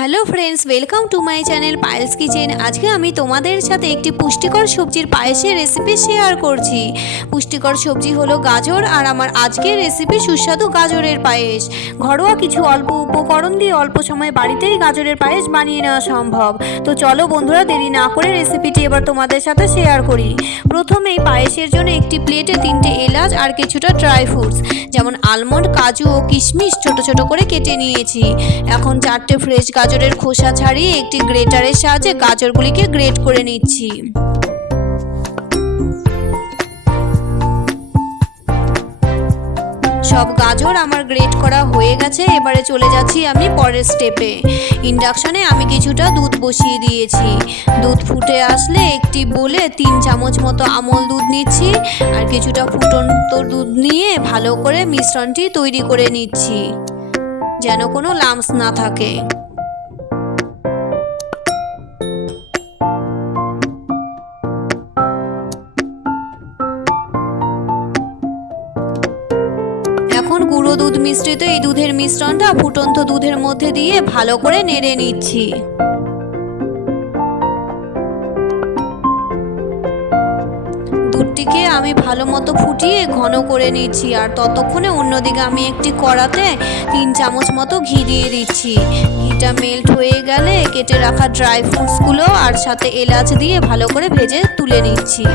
Hello friends, welcome to my channel Payel's kitchen. আজকে আমি তোমাদের সাথে একটি পুষ্টিকর সবজির পায়েসের রেসিপি শেয়ার করছি। পুষ্টিকর সবজি হলো গাজর, আর আমার আজকের রেসিপি সুস্বাদু গাজরের পায়েস। ঘরোয়া কিছু অল্প উপকরণ দিয়ে অল্প সময় বাড়িতেই গাজরের পায়েস বানিয়ে নেওয়া সম্ভব। তো চলো বন্ধুরা, দেরি না করে রেসিপিটি এবার তোমাদের সাথে শেয়ার করি। প্রথমেই পায়েসের জন্য একটি প্লেটে 3টে এলাচ আর কিছুটা ড্রাই ফ্রুটস যেমন আলমন্ড, কাজু ও কিশমিশ ছোট ছোট করে কেটে নিয়েছি। এখন 4টে ফ্রেশ গাজরের খোসা ছাড়িয়ে একটি গ্রেটারের সাহায্যে গাজরগুলিকে গ্রেট করে নিচ্ছি। সব গাজর আমার গ্রেট করা হয়ে গেছে। এবারে চলে যাচ্ছি আমি পরের স্টেপে। ইন্ডাকশনে আমি কিছুটা দুধ বসিয়ে দিয়েছি। দুধ ফুটে আসলে একটি বোলে 3 চামচ মতো আমল দুধ নিচ্ছি আর কিছুটা ফুটন্ত দুধ নিয়ে ভালো করে মিশ্রণটি তৈরি করে নিচ্ছি যেন কোনো লাম্পস না থাকে। এখন গুঁড়ো দুধ মিশ্রিত এই দুধের মিশ্রণটা ফুটন্ত দুধের মধ্যে দিয়ে ভালো করে নেড়ে নিচ্ছি। দুধটিকে আমি ভালো মতো ফুটিয়ে ঘন করে নিচ্ছি, আর ততক্ষণে অন্যদিকে আমি একটি কড়াতে 3 চামচ মতো ঘি দিয়ে দিচ্ছি। ঘিটা মেল্ট হয়ে গেলে কেটে রাখা ড্রাই ফ্রুটসগুলো আর সাথে এলাচ দিয়ে ভালো করে ভেজে তুলে নিচ্ছি।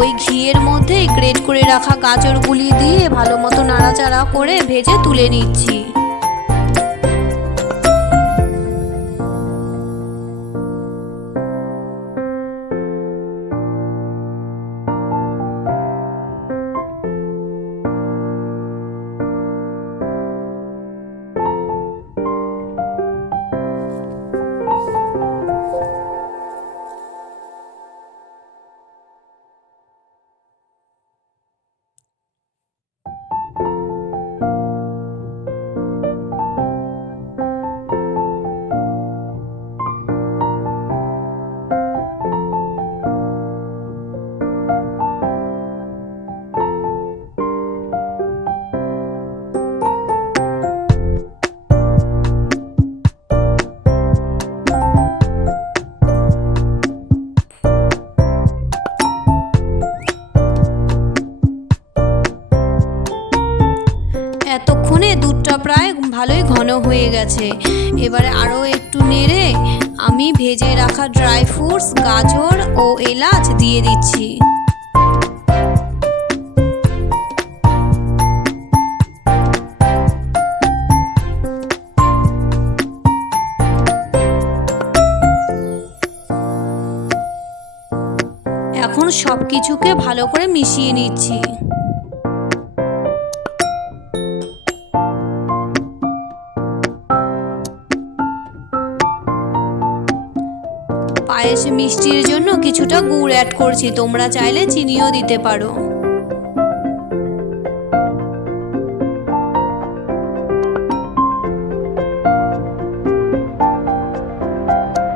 ওই ঘিয়ের মধ্যে গ্রেট করে রাখা গাজরগুলি দিয়ে ভালো মতো নাড়াচাড়া করে ভেজে তুলে নিচ্ছি। এতক্ষণে দুধটা প্রায় ভালোই ঘন হয়ে গেছে। এবারে আরও একটু নেড়ে আমি ভেজে রাখা ড্রাই ফ্রুটস, গাজর ও এলাচ দিয়ে দিচ্ছি। এখন সব কিছুকে ভালো করে মিশিয়ে নিচ্ছি। পায়েসে মিষ্টির জন্য কিছুটা গুড় অ্যাড করছি, তোমরা চাইলে চিনিও দিতে পারো।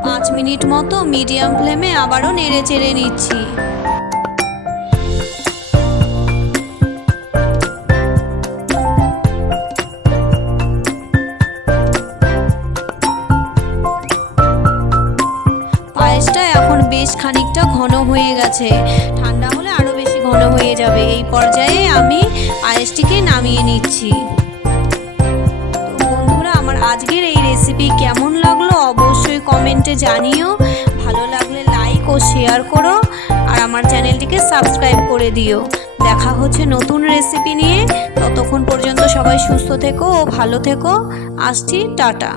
পাঁচ মিনিট মতো মিডিয়াম ফ্লেমে আবারও নেড়ে চেড়ে নিচ্ছি। পায়েসটা এখন বেশ খানিকটা ঘন হয়ে গেছে, ঠান্ডা হলে আরও বেশি ঘন হয়ে যাবে। এই পর্যায়ে আমি পায়েসটিকে নামিয়ে নিচ্ছি। তো বন্ধুরা, আমার আজকের এই রেসিপি কেমন লাগলো অবশ্যই কমেন্টে জানিও। ভালো লাগলে লাইক ও শেয়ার করো, আর আমার চ্যানেলটিকে সাবস্ক্রাইব করে দিও। দেখা হচ্ছে নতুন রেসিপি নিয়ে। ততক্ষণ পর্যন্ত সবাই সুস্থ থেকো ও ভালো থেকো। আসছি, টাটা।